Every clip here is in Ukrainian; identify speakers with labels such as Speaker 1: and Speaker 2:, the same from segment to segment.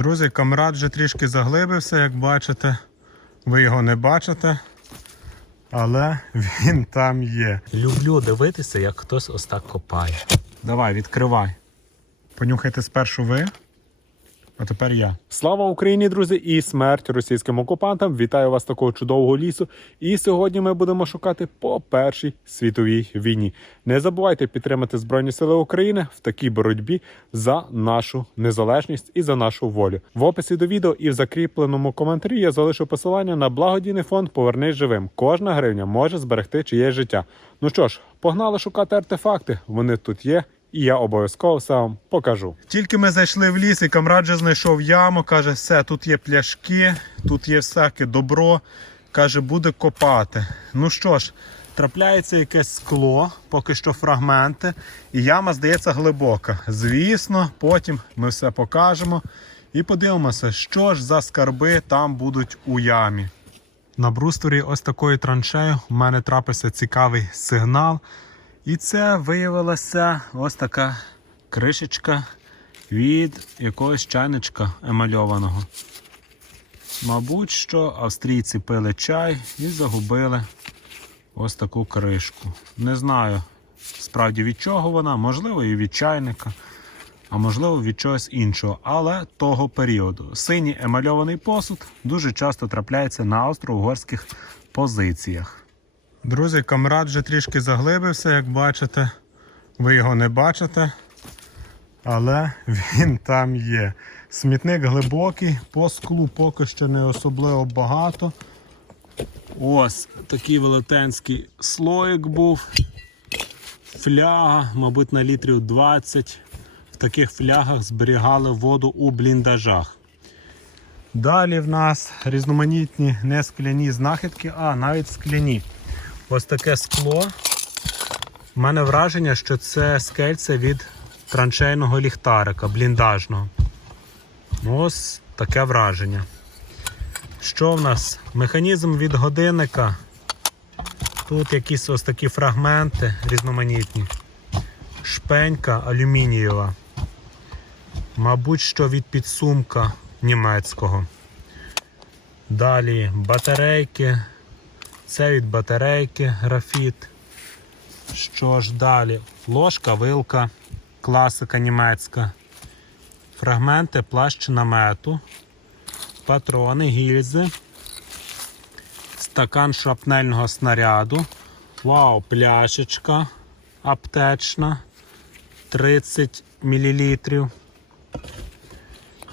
Speaker 1: Друзі, камрад вже трішки заглибився, як бачите. Ви його не бачите, але він там є.
Speaker 2: Люблю дивитися, як хтось ось так копає.
Speaker 1: Давай, відкривай. Понюхайте спершу ви, а тепер я. Слава Україні, друзі, і смерть російським окупантам. Вітаю вас такого чудового лісу. І сьогодні ми будемо шукати по першій світовій війні. Не забувайте підтримати Збройні Сили України в такій боротьбі за нашу незалежність і за нашу волю. В описі до відео і в закріпленому коментарі я залишу посилання на благодійний фонд Повернись живим. Кожна гривня може зберегти чиєсь життя. Ну що ж, погнали шукати артефакти. Вони тут є. І я обов'язково все вам покажу. Тільки ми зайшли в ліс, і камрад же знайшов яму. Каже, все, тут є пляшки, тут є всяке добро. Каже, буде копати. Ну що ж, трапляється якесь скло, поки що фрагменти, і яма здається глибока. Звісно, потім ми все покажемо і подивимося, що ж за скарби там будуть у ямі. На брустворі ось такою траншею у мене трапився цікавий сигнал. І це виявилася ось така кришечка від якогось чайничка емальованого. Мабуть, що австрійці пили чай і загубили ось таку кришку. Не знаю справді від чого вона, можливо, і від чайника, а можливо від чогось іншого, але того періоду. Синій емальований посуд дуже часто трапляється на австро-угорських позиціях. Друзі, камрад вже трішки заглибився, як бачите. Ви його не бачите, але він там є. Смітник глибокий, по склу поки що не особливо багато. Ось такий велетенський слоїк був. Фляга, мабуть, на літрів 20. В таких флягах зберігали воду у бліндажах. Далі в нас різноманітні не скляні знахідки, а навіть скляні. Ось таке скло. У мене враження, що це скельце від траншейного ліхтарика, бліндажного. Ось таке враження. Що в нас? Механізм від годинника. Тут якісь ось такі фрагменти різноманітні. Шпенька алюмінієва. Мабуть, що від підсумка німецького. Далі батарейки. Це від батарейки графіт. Що ж далі? Ложка, вилка, класика німецька. Фрагменти плащ намету, патрони, гільзи, стакан шрапнельного снаряду. Вау, пляшечка аптечна 30 мл.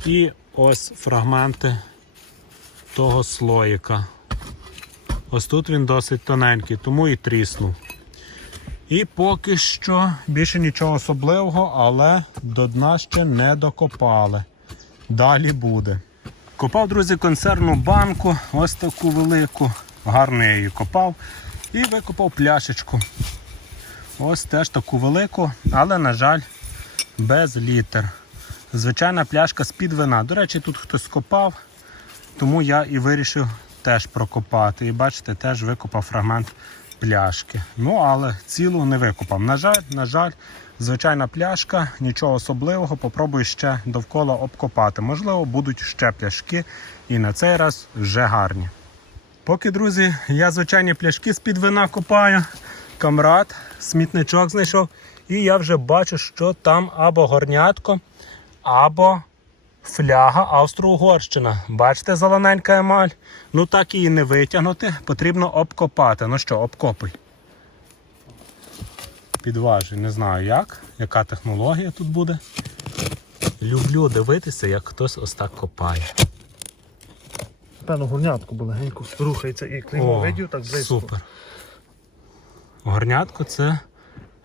Speaker 1: І ось фрагменти того слоїка. Ось тут він досить тоненький, тому і тріснув. І поки що більше нічого особливого, але до дна ще не докопали. Далі буде. Копав, друзі, консервну банку, ось таку велику. Гарно я її копав. І викопав пляшечку. Ось теж таку велику, але, на жаль, без літер. Звичайна пляшка з-під вина. До речі, тут хтось копав, тому я і вирішив теж прокопати. І бачите, теж викопав фрагмент пляшки. Ну, але цілу не викопав. На жаль, на жаль, звичайна пляшка, нічого особливого. Попробую ще довкола обкопати. Можливо, будуть ще пляшки, і на цей раз вже гарні. Поки, друзі, я звичайні пляшки з-під вина копаю. Камрад, смітничок знайшов. І я вже бачу, що там або горнятко, або Фляга Австро-Угорщина. Бачите, зелененька емаль. Ну так її не витягнути, потрібно обкопати. Ну що, обкопуй. Підважуй, не знаю як, яка технологія тут буде.
Speaker 2: Люблю дивитися, як хтось ось так копає.
Speaker 3: Певно, горнятко було легенько рухається і клеймо видів так близько.
Speaker 1: Супер. Горнятко це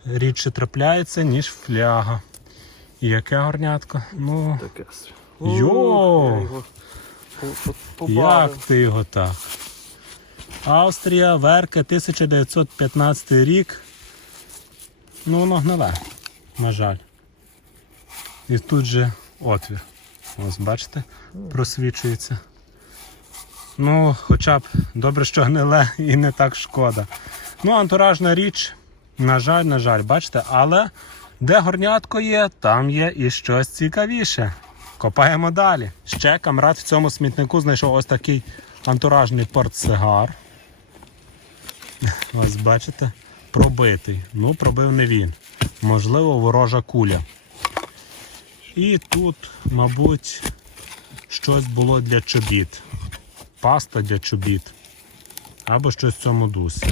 Speaker 1: рідше трапляється, ніж фляга. І яке горнятко? Ну,
Speaker 3: Таке.
Speaker 1: Йо! як ти його так? Австрія, Верка, 1915 рік. Ну, воно гниле, на жаль. І тут же отвір. Ось, бачите, просвічується. Ну, хоча б добре, що гниле і не так шкода. Ну, антуражна річ, на жаль, на жаль, бачите, але де горнятко є, там є і щось цікавіше. Копаємо далі. Ще камрад в цьому смітнику знайшов ось такий антуражний портсигар. Ось бачите, пробитий. Ну, пробив не він. Можливо, ворожа куля. І тут, мабуть, щось було для чобіт. Паста для чобіт. Або щось в цьому дусі.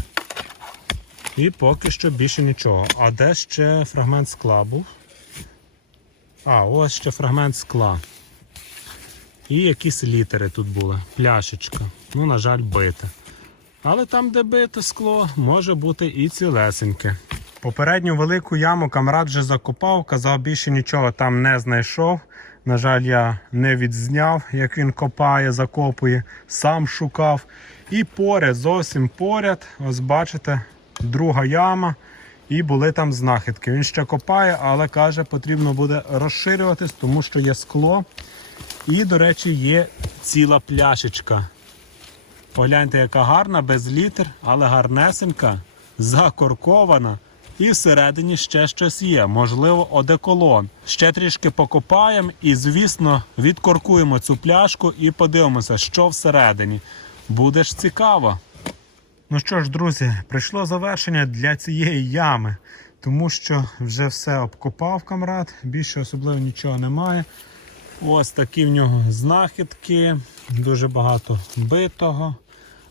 Speaker 1: І поки що більше нічого. А де ще фрагмент скла був? А, ось ще фрагмент скла. І якісь літери тут були. Пляшечка. Ну, на жаль, бита. Але там, де бите скло, може бути і цілесеньке. Попередню велику яму камрад вже закопав, казав, більше нічого там не знайшов. На жаль, я не відзняв, як він копає, закопує, сам шукав. І поряд, зовсім поряд, ось бачите, друга яма. І були там знахідки. Він ще копає, але каже, потрібно буде розширюватись, тому що є скло. І, до речі, є ціла пляшечка. Погляньте, яка гарна, без літер, але гарнесенька, закоркована. І всередині ще щось є, можливо, одеколон. Ще трішки покопаємо і, звісно, відкоркуємо цю пляшку і подивимося, що всередині. Буде ж цікаво. Ну що ж, друзі, прийшло завершення для цієї ями, тому що вже все обкопав камрад, більше особливо нічого немає. Ось такі в нього знахідки, дуже багато битого,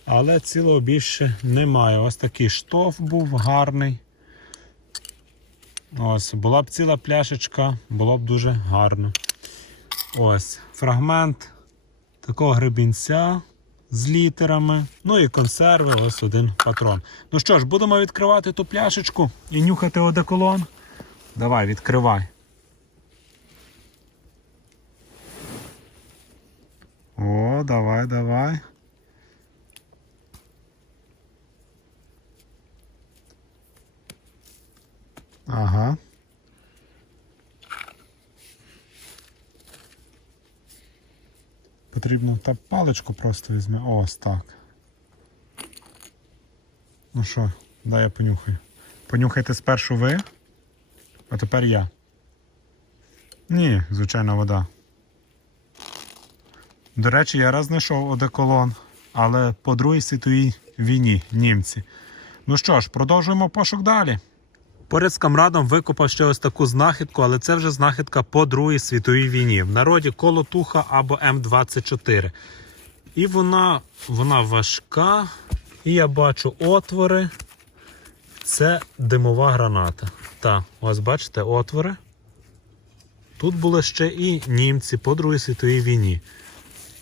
Speaker 1: але цілого більше немає. Ось такий штоф був гарний. Ось, була б ціла пляшечка, було б дуже гарно. Ось фрагмент такого гребінця з літерами. Ну і консерви, ось один патрон. Ну що ж, будемо відкривати ту пляшечку і нюхати одеколон. Давай, відкривай. О, давай, давай. Ага. Потрібно та паличку просто візьме. Ось так. Ну що, дай я понюхаю. Понюхайте спершу ви, а тепер я. Ні, звичайна вода. До речі, я раз знайшов одеколон, але по Другій світовій війні німці. Ну що ж, продовжуємо пошук далі. Поряд з камрадом викопав ще ось таку знахідку, але це вже знахідка по Другій світовій війні. В народі колотуха або М24. І вона, вона важка. І я бачу отвори. Це димова граната. Так, ось бачите, отвори. Тут були ще і німці по Другій світовій війні.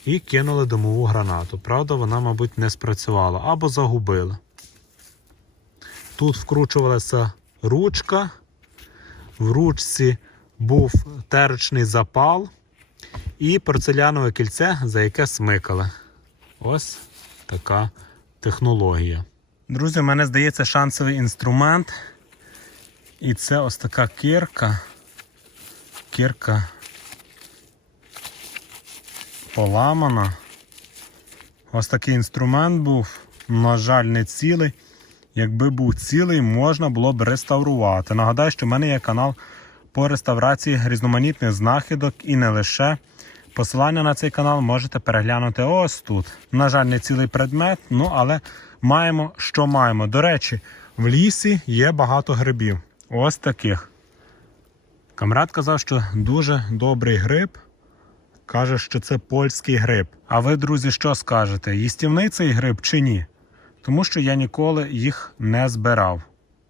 Speaker 1: І кинули димову гранату. Правда, вона, мабуть, не спрацювала або загубили. Тут вкручувалася ручка. В ручці був терочний запал і порцелянове кільце, за яке смикали. Ось така технологія. Друзі, у мене здається шансовий інструмент. І це ось така кірка. Кірка поламана. Ось такий інструмент був, на жаль, не цілий. Якби був цілий, можна було б реставрувати. Нагадаю, що в мене є канал по реставрації різноманітних знахідок і не лише. Посилання на цей канал можете переглянути ось тут. На жаль, не цілий предмет, ну але маємо, що маємо. До речі, в лісі є багато грибів. Ось таких. Камрад казав, що дуже добрий гриб. Каже, що це польський гриб. А ви, друзі, що скажете? Їстівний цей гриб чи ні? Тому що я ніколи їх не збирав.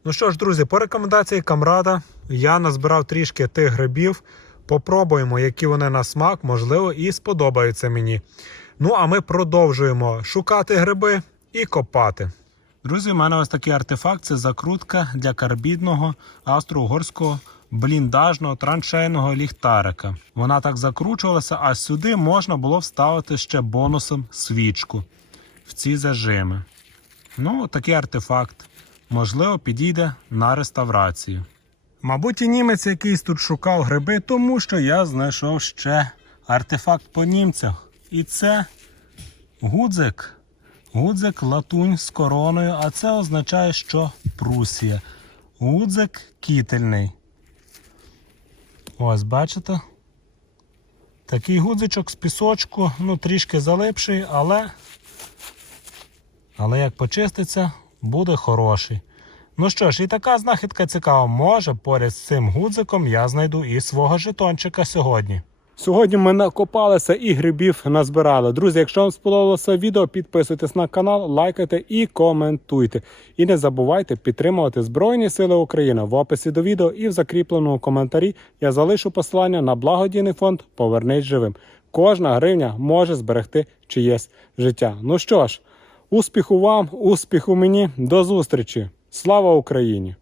Speaker 1: Ну що ж, друзі, по рекомендації камрада я назбирав трішки тих грибів. Попробуємо, які вони на смак, можливо, і сподобаються мені. Ну, а ми продовжуємо шукати гриби і копати. Друзі, у мене ось такий артефакт це закрутка для карбідного австро-угорського бліндажного траншейного ліхтарика. Вона так закручувалася, а сюди можна було вставити ще бонусом свічку в ці зажими. Ну, такий артефакт. Можливо, підійде на реставрацію. Мабуть, і німець якийсь тут шукав гриби, тому що я знайшов ще артефакт по німцях. І це гудзик. Гудзик латунь з короною, а це означає, що Прусія. Гудзик кітельний. Ось, бачите?
Speaker 2: Такий гудзичок з пісочку, ну трішки залипший, але. Але як почиститься, буде хороший. Ну що ж, і така знахідка цікава. Може, поряд з цим гудзиком я знайду і свого жетончика сьогодні.
Speaker 1: Сьогодні ми накопалися і грибів назбирали. Друзі, якщо вам сподобалося відео, підписуйтесь на канал, лайкайте і коментуйте. І не забувайте підтримувати Збройні Сили України в описі до відео і в закріпленому коментарі я залишу посилання на благодійний фонд Повернись живим. Кожна гривня може зберегти чиєсь життя. Ну що ж, успіху вам, успіху мені, до зустрічі! Слава Україні!